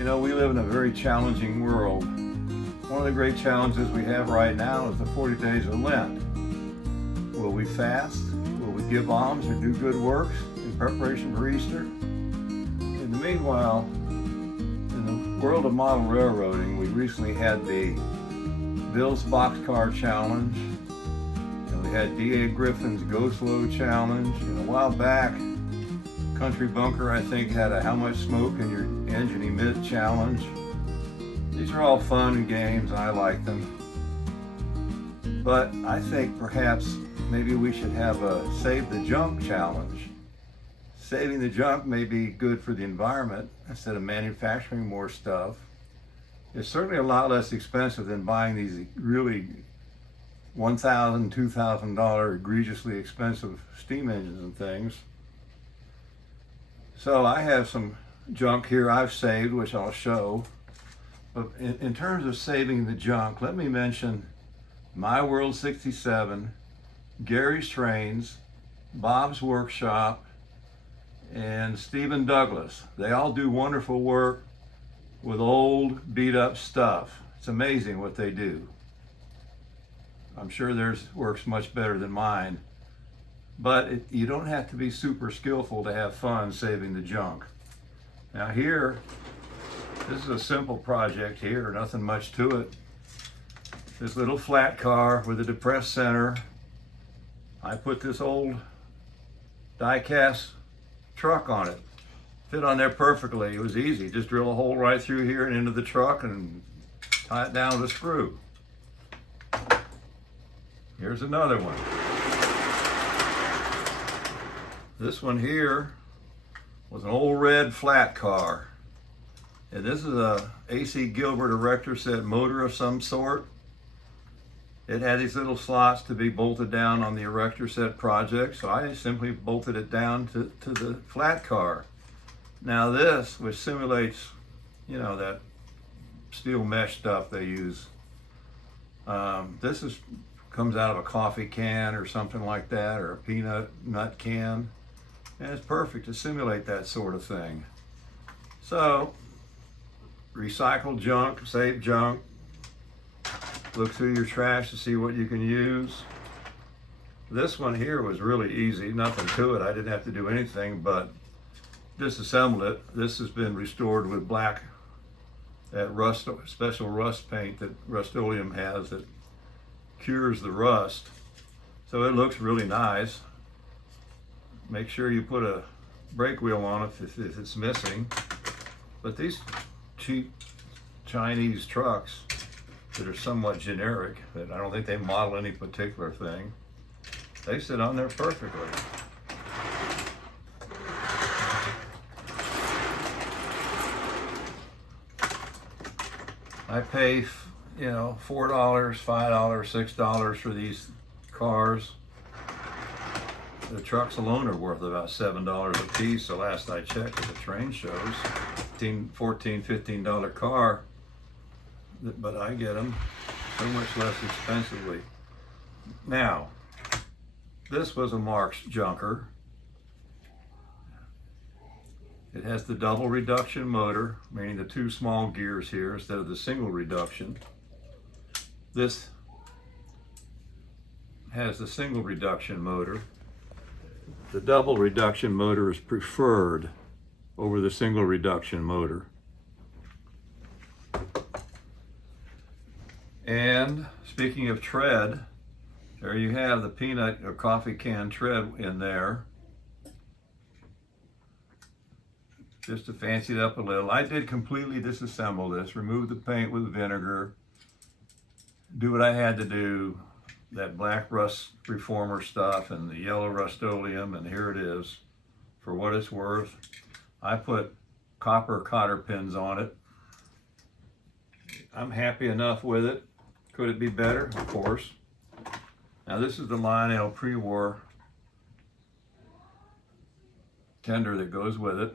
You know, we live in a very challenging world. One of the great challenges we have right now is the 40 days of Lent. Will we fast? Will we give alms or do good works in preparation for Easter? In the meanwhile, in the world of model railroading, we recently had the Bill's Boxcar Challenge, and we had D.A. Griffin's Go Slow Challenge, and a while back, Country Bunker, I think, had a How Much Smoke in Your Engine Emit Challenge. These are all fun and games, and I like them. But I think perhaps maybe we should have a Save the Junk Challenge. Saving the junk may be good for the environment instead of manufacturing more stuff. It's certainly a lot less expensive than buying these really $1,000, $2,000 egregiously expensive steam engines and things. So I have some junk here I've saved, which I'll show. But in terms of saving the junk, let me mention My World 67, Gary's Trains, Bob's Workshop, and Stephen Douglas. They all do wonderful work with old, beat up stuff. It's amazing what they do. I'm sure theirs works much better than mine. But you don't have to be super skillful to have fun saving the junk. Now here, this is a simple project here, nothing much to it. This little flat car with a depressed center. I put this old die-cast truck on it. Fit on there perfectly. It was easy. Just drill a hole right through here and into the truck and tie it down with a screw. Here's another one. This one here was an old red flat car. And this is a A.C. Gilbert erector set motor of some sort. It had these little slots to be bolted down on the erector set project, so I simply bolted it down to the flat car. Now this, which simulates, you know, that steel mesh stuff they use, comes out of a coffee can or something like that, or a peanut nut can. And it's perfect to simulate that sort of thing. So, recycle junk, save junk, look through your trash to see what you can use. This one here was really easy, nothing to it. I didn't have to do anything but disassemble it. This has been restored with black, that rust, special rust paint that Rust-Oleum has that cures the rust. So it looks really nice. Make sure you put a brake wheel on it if it's missing. But these cheap Chinese trucks that are somewhat generic, that I don't think they model any particular thing, they sit on there perfectly. I pay, you know, $4, $5, $6 for these cars. The trucks alone are worth about $7 a piece, the last I checked at the train shows. $14, $15 car, but I get them so much less expensively. Now, this was a Marx junker. It has the double reduction motor, meaning the two small gears here instead of the single reduction. This has the single reduction motor. The double reduction motor is preferred over the single reduction motor. And speaking of tread, there you have the peanut or coffee can tread in there. Just to fancy it up a little. I did completely disassemble this, remove the paint with vinegar, do what I had to do. That black rust reformer stuff and the yellow Rust-Oleum, and here it is. For what it's worth, I put copper cotter pins on it. I'm happy enough with it. Could it be better? Of course. Now this is the Lionel pre-war tender that goes with it.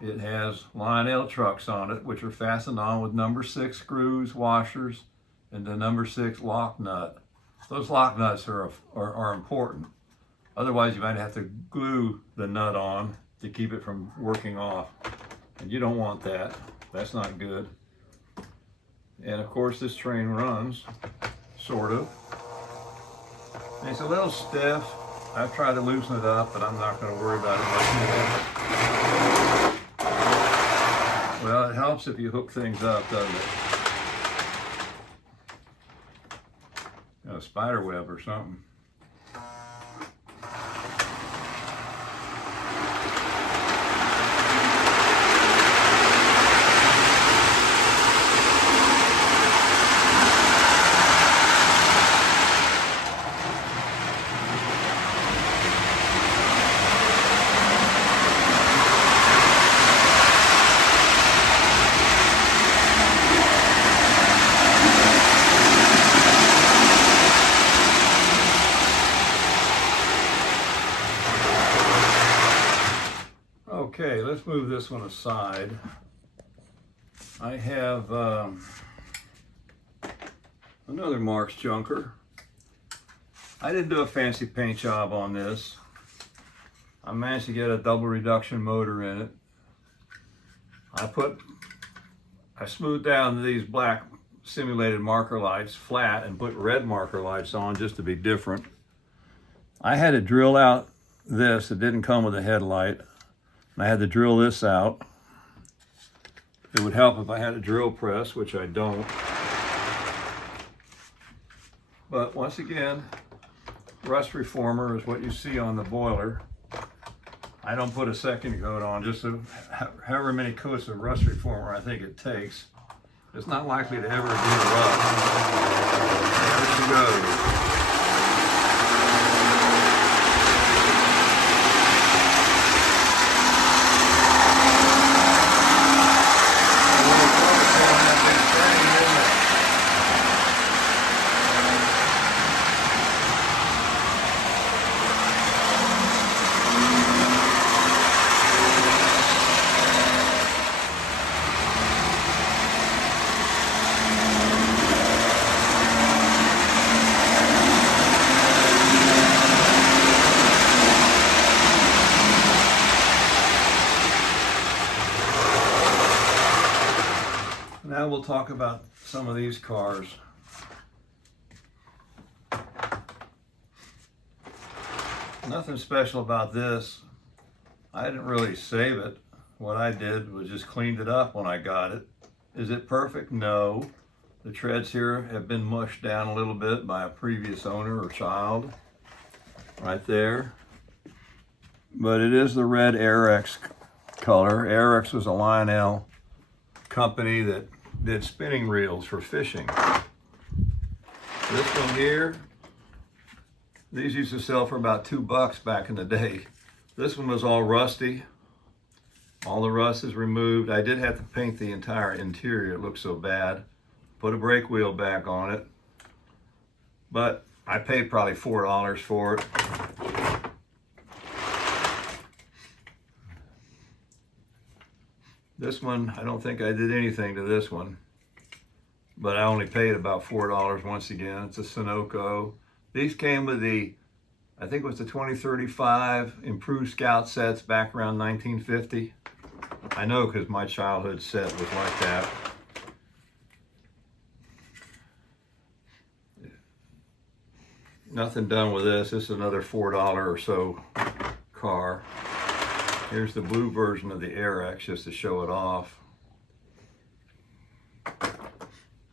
It has Lionel trucks on it, which are fastened on with number 6 screws, washers, and the number 6 lock nut. Those lock nuts are important. Otherwise, you might have to glue the nut on to keep it from working off. And you don't want that. That's not good. And of course this train runs, sort of. And it's a little stiff. I've tried to loosen it up, but I'm not going to worry about it much more. Well, it helps if you hook things up, doesn't it? A spider web or something. Okay, let's move this one aside. I have another Marx junker. I didn't do a fancy paint job on this. I managed to get a double reduction motor in it. I smoothed down these black simulated marker lights flat and put red marker lights on just to be different. I had to drill out this. It didn't come with a headlight. I had to drill this out. It would help if I had a drill press, which I don't. But once again, rust reformer is what you see on the boiler. I don't put a second coat on, just however many coats of rust reformer I think it takes. It's not likely to ever get rust. There she goes. Now we'll talk about some of these cars. Nothing special about this. I didn't really save it. What I did was just cleaned it up when I got it. Is it perfect? No. The treads here have been mushed down a little bit by a previous owner or child. Right there. But it is the red Railz color. Railz was a Lionel company that did spinning reels for fishing. This one here, these used to sell for about $2 back in the day. This one was all rusty. All the rust is removed. I did have to paint the entire interior. It looked so bad. Put a brake wheel back on it. But I paid probably $4 for it. This one, I don't think I did anything to this one, but I only paid about $4 once again. It's a Sunoco. These came with the, I think it was the 2035 improved Scout sets back around 1950. I know because my childhood set was like that. Nothing done with this. This is another $4 or so car. Here's the blue version of the Railz just to show it off.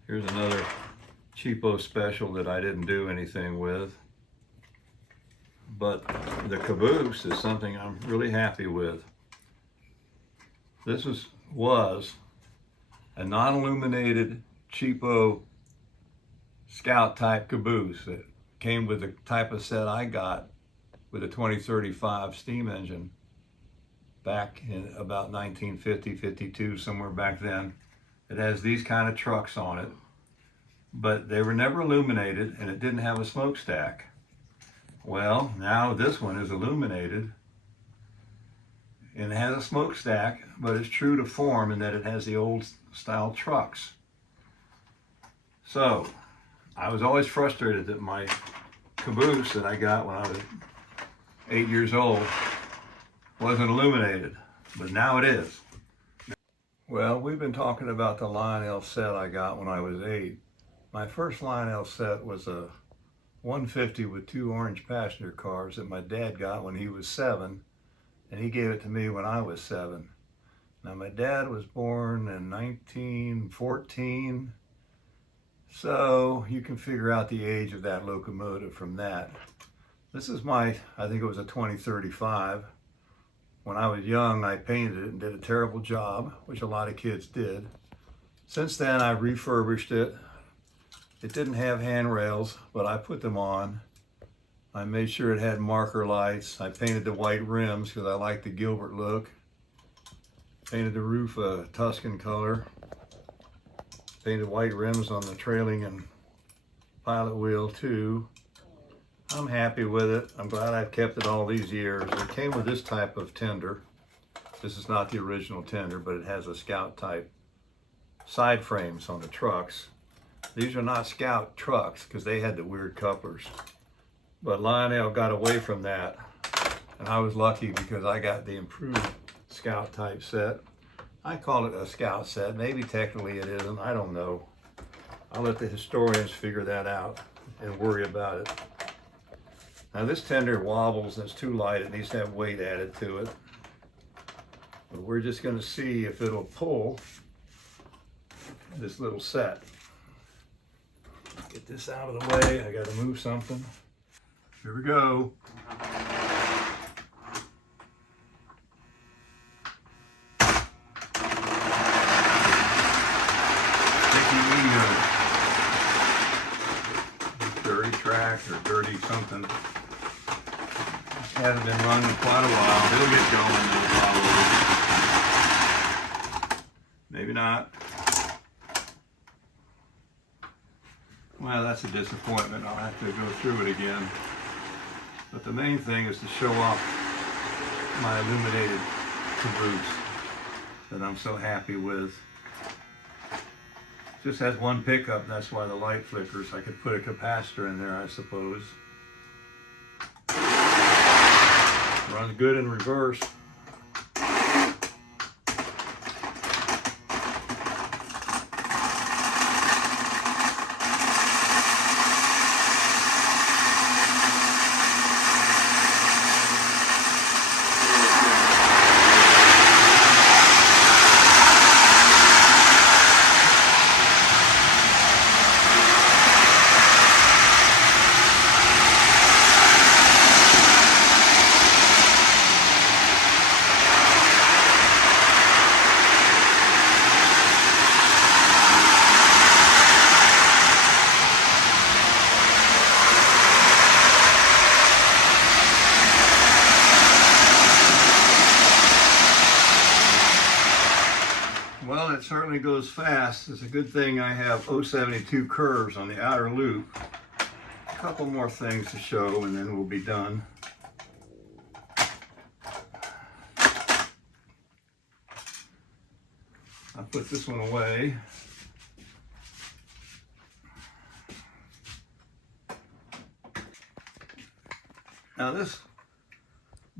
Here's another cheapo special that I didn't do anything with. But the Caboose is something I'm really happy with. This was a non-illuminated cheapo Scout type Caboose. It came with the type of set I got with a 2035 steam engine. Back in about 1950, 52, somewhere back then. It has these kind of trucks on it, but they were never illuminated and it didn't have a smokestack. Well, now this one is illuminated and it has a smokestack, but it's true to form in that it has the old style trucks. So, I was always frustrated that my Caboose that I got when I was 8 years old wasn't illuminated, but now it is. Well, we've been talking about the Lionel set I got when I was 8. My first Lionel set was a 150 with 2 orange passenger cars that my dad got when he was 7, and he gave it to me when I was 7. Now my dad was born in 1914, so you can figure out the age of that locomotive from that. This is I think it was a 2035. When I was young, I painted it and did a terrible job, which a lot of kids did. Since then, I refurbished it. It didn't have handrails, but I put them on. I made sure it had marker lights. I painted the white rims because I like the Gilbert look. Painted the roof a Tuscan color. Painted white rims on the trailing and pilot wheel too. I'm happy with it. I'm glad I've kept it all these years. It came with this type of tender. This is not the original tender, but it has a Scout type side frames on the trucks. These are not Scout trucks because they had the weird couplers. But Lionel got away from that, and I was lucky because I got the improved Scout type set. I call it a Scout set. Maybe technically it isn't. I don't know. I'll let the historians figure that out and worry about it. Now this tender wobbles and it's too light. It needs to have weight added to it. But we're just going to see if it'll pull this little set. Get this out of the way. I got to move something. Here we go. Dirty track or dirty something. Hasn't been run in quite a while. It'll get going though, probably. Maybe not. Well, that's a disappointment. I'll have to go through it again. But the main thing is to show off my illuminated caboose that I'm so happy with. Just has one pickup, and that's why the light flickers. I could put a capacitor in there, I suppose. Runs good in reverse. Well, it certainly goes fast. It's a good thing I have 072 curves on the outer loop. A couple more things to show and then we'll be done. I'll put this one away. Now this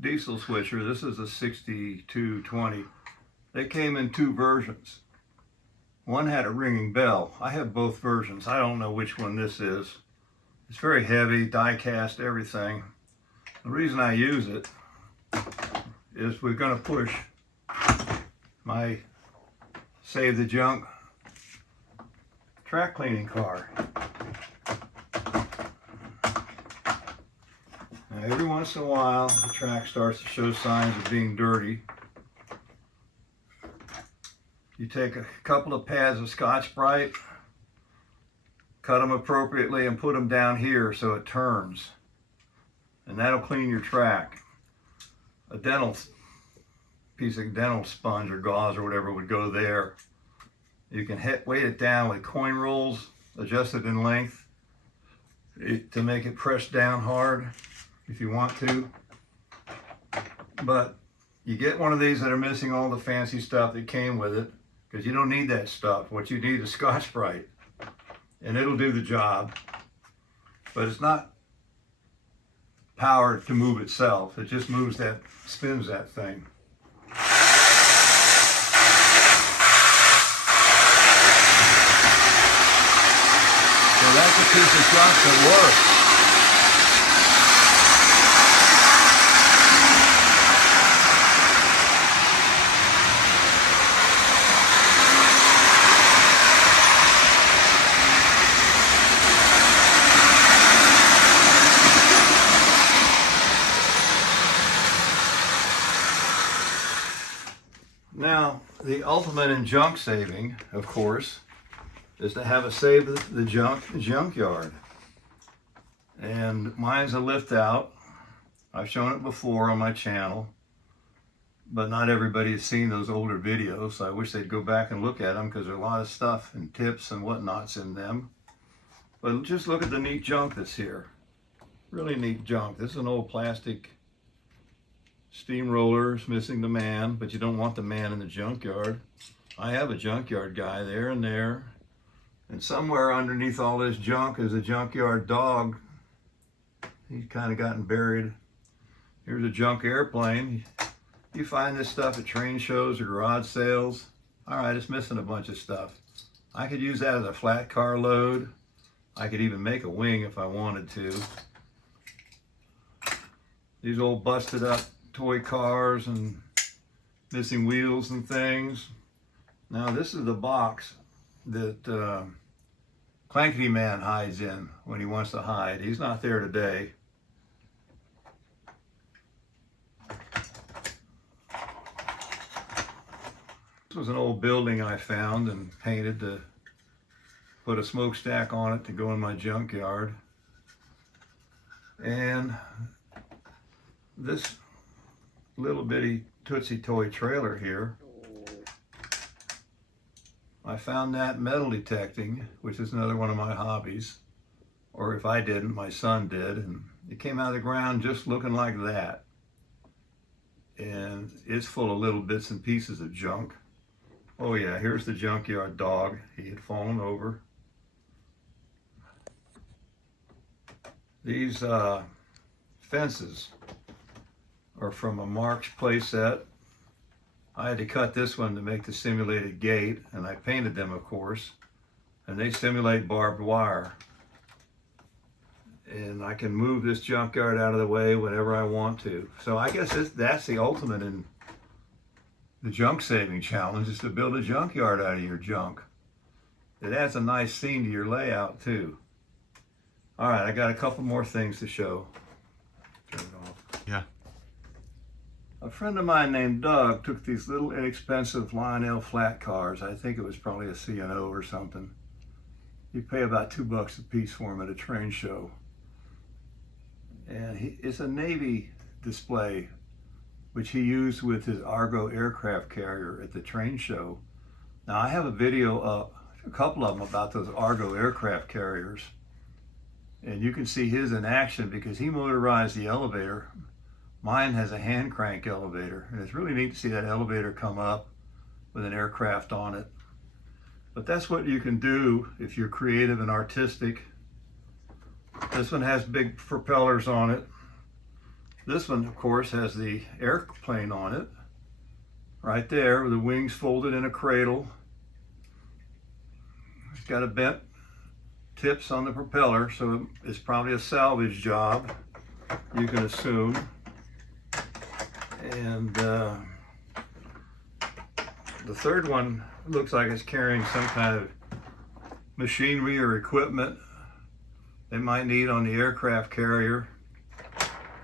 diesel switcher, this is a 6220. They came in 2 versions. One had a ringing bell. I have both versions. I don't know which one this is. It's very heavy, die cast, everything. The reason I use it is we're going to push my Save the Junk track cleaning car. Now, every once in a while, the track starts to show signs of being dirty. You take a couple of pads of Scotch-Brite, cut them appropriately and put them down here so it turns. And that'll clean your track. A piece of dental sponge or gauze or whatever would go there. You can weight it down with coin rolls, adjusted in length to make it press down hard if you want to. But you get one of these that are missing all the fancy stuff that came with it, because you don't need that stuff. What you need is Scotch-Brite, and it'll do the job. But it's not powered to move itself. It just moves that, spins that thing. a piece of junk that works. Now, the ultimate in junk saving, of course, is to have a save the junkyard. And mine's a lift out. I've shown it before on my channel, but not everybody has seen those older videos, so I wish they'd go back and look at them because there's a lot of stuff and tips and whatnots in them. But just look at the neat junk that's here. Really neat junk. This is an old plastic steamrollers, missing the man, but you don't want the man in the junkyard. I have a junkyard guy there, and somewhere underneath all this junk is a junkyard dog. He's kind of gotten buried. Here's a junk airplane. You find this stuff at train shows or garage sales. All right, it's missing a bunch of stuff. I could use that as a flat car load. I could even make a wing if I wanted to. These old busted up toy cars and missing wheels and things. Now this is the box that Clankety Man hides in when he wants to hide. He's not there today. This was an old building I found and painted to put a smokestack on it to go in my junkyard. And this little bitty Tootsie Toy trailer here, I found that metal detecting, which is another one of my hobbies. Or if I didn't, my son did, and it came out of the ground just looking like that. And it's full of little bits and pieces of junk. Oh yeah, here's the junkyard dog. He had fallen over. These fences are from a Marx playset. I had to cut this one to make the simulated gate, and I painted them, of course, and they simulate barbed wire. And I can move this junkyard out of the way whenever I want to. So I guess that's the ultimate in the junk saving challenge, is to build a junkyard out of your junk. It adds a nice scene to your layout too. All right, I got a couple more things to show. Turn it off. Yeah. A friend of mine named Doug took these little inexpensive Lionel flat cars. I think it was probably a C&O or something. You pay about $2 a piece for them at a train show. And it's a Navy display, which he used with his Argo aircraft carrier at the train show. Now I have a video up, a couple of them, about those Argo aircraft carriers. And you can see his in action because he motorized the elevator. Mine has a hand crank elevator, and it's really neat to see that elevator come up with an aircraft on it. But that's what you can do if you're creative and artistic. This one has big propellers on it. This one, of course, has the airplane on it. Right there, with the wings folded in a cradle. It's got a bent tips on the propeller, so it's probably a salvage job, you can assume. And the third one looks like it's carrying some kind of machinery or equipment they might need on the aircraft carrier.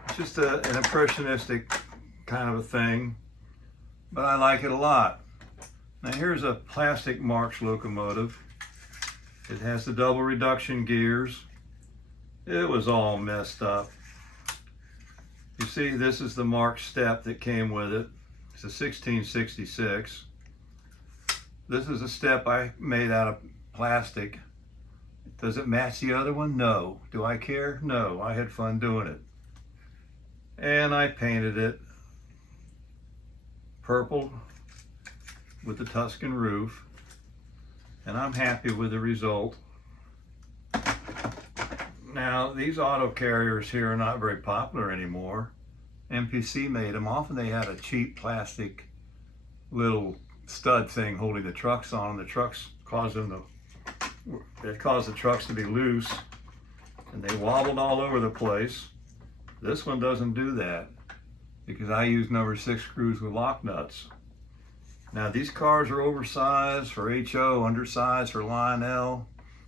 It's just an impressionistic kind of a thing, but I like it a lot. Now here's a plastic Marx locomotive. It has the double reduction gears. It was all messed up. You see, this is the Marx step that came with it. It's a 1666. This is a step I made out of plastic. Does it match the other one? No. Do I care? No. I had fun doing it. And I painted it purple with the Tuscan roof. And I'm happy with the result. Now, these auto carriers here are not very popular anymore. MPC made them. Often they had a cheap plastic little stud thing holding the trucks on. The trucks caused them to that caused the trucks to be loose and they wobbled all over the place. This one doesn't do that because I use number 6 screws with lock nuts. Now these cars are oversized for HO, undersized for Lionel,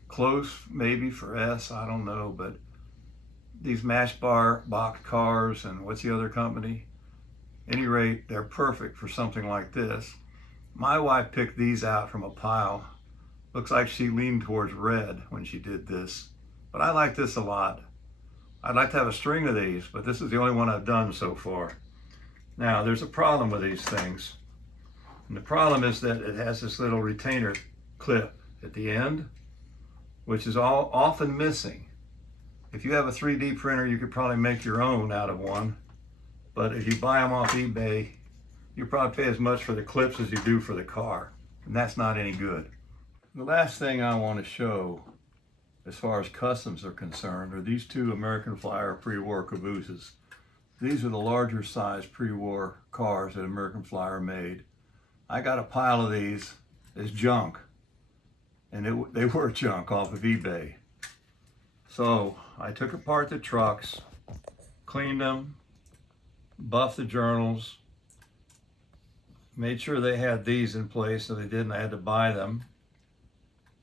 close maybe for S, I don't know, but these matchbox cars and what's the other company? At any rate, they're perfect for something like this. My wife picked these out from a pile. Looks like she leaned towards red when she did this, but I like this a lot. I'd like to have a string of these, but this is the only one I've done so far. Now, there's a problem with these things. And the problem is that it has this little retainer clip at the end, which is often missing. If you have a 3D printer, you could probably make your own out of one. But if you buy them off eBay, you probably pay as much for the clips as you do for the car. And that's not any good. The last thing I want to show, as far as customs are concerned, are these 2 American Flyer pre-war cabooses. These are the larger size pre-war cars that American Flyer made. I got a pile of these as junk, and they were junk off of eBay. So I took apart the trucks, cleaned them, buffed the journals, made sure they had these in place. So they didn't, I had to buy them.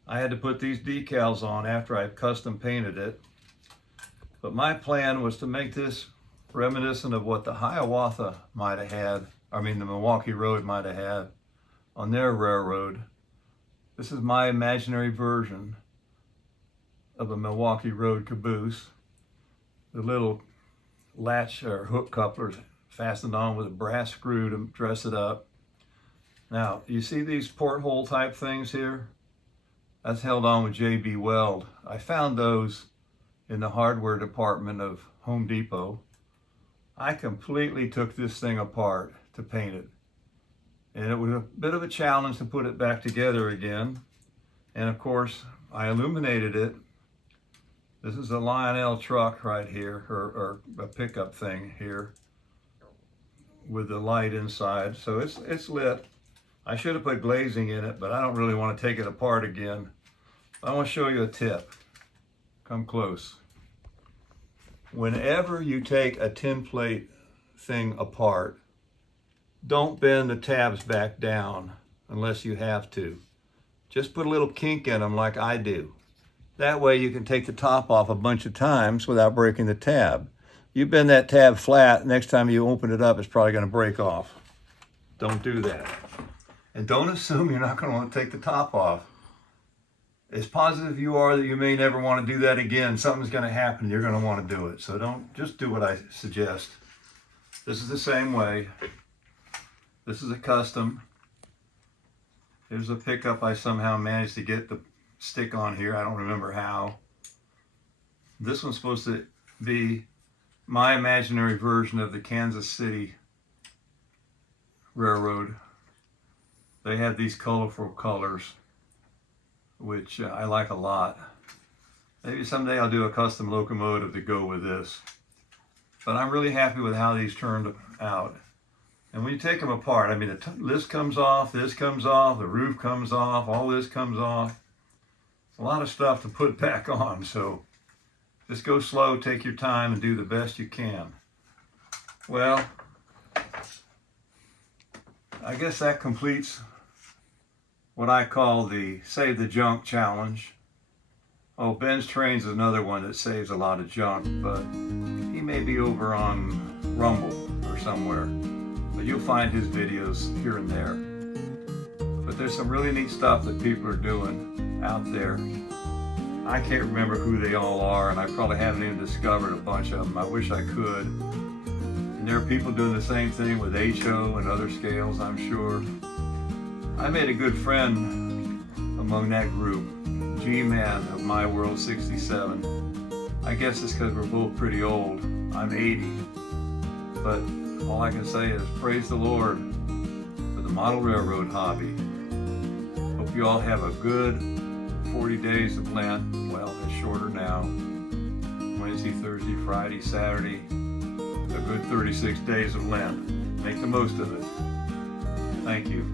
I had to put these decals on after I custom painted it. But my plan was to make this reminiscent of what the Hiawatha might have had, the Milwaukee Road might have had on their railroad. This is my imaginary version of a Milwaukee Road caboose. The little latch or hook couplers fastened on with a brass screw to dress it up. Now, you see these porthole type things here? That's held on with JB Weld. I found those in the hardware department of Home Depot. I completely took this thing apart to paint it. And it was a bit of a challenge to put it back together again. And of course, I illuminated it. This is a Lionel truck right here, or a pickup thing here with the light inside. So it's lit. I should have put glazing in it, but I don't really want to take it apart again. I want to show you a tip. Come close. Whenever you take a tin plate thing apart, don't bend the tabs back down unless you have to. Just put a little kink in them like I do. That way you can take the top off a bunch of times without breaking the tab. You bend that tab flat, next time you open it up, it's probably going to break off. Don't do that. And don't assume you're not going to want to take the top off. As positive you are that you may never want to do that again, something's going to happen, you're going to want to do it. So don't, just do what I suggest. This is the same way. This is a custom. Here's a pickup I somehow managed to get the stick on here. I don't remember how. This one's supposed to be my imaginary version of the Kansas City Railroad. They have these colorful colors, which I like a lot. Maybe someday I'll do a custom locomotive to go with this. But I'm really happy with how these turned out. And when you take them apart, this comes off, the roof comes off, all this comes off. A lot of stuff to put back on, so just go slow, take your time, and do the best you can. Well, I guess that completes what I call the Save the Junk Challenge. Oh, Ben's Trains is another one that saves a lot of junk, but he may be over on Rumble or somewhere. But you'll find his videos here and there. But there's some really neat stuff that people are doing out there. I can't remember who they all are, and I probably haven't even discovered a bunch of them. I wish I could. And there are people doing the same thing with HO and other scales, I'm sure. I made a good friend among that group, G-Man of My World 67. I guess it's because we're both pretty old. I'm 80. But all I can say is praise the Lord for the model railroad hobby. Hope you all have a good 40 days of Lent. Well, it's shorter now. Wednesday, Thursday, Friday, Saturday. A good 36 days of Lent. Make the most of it. Thank you.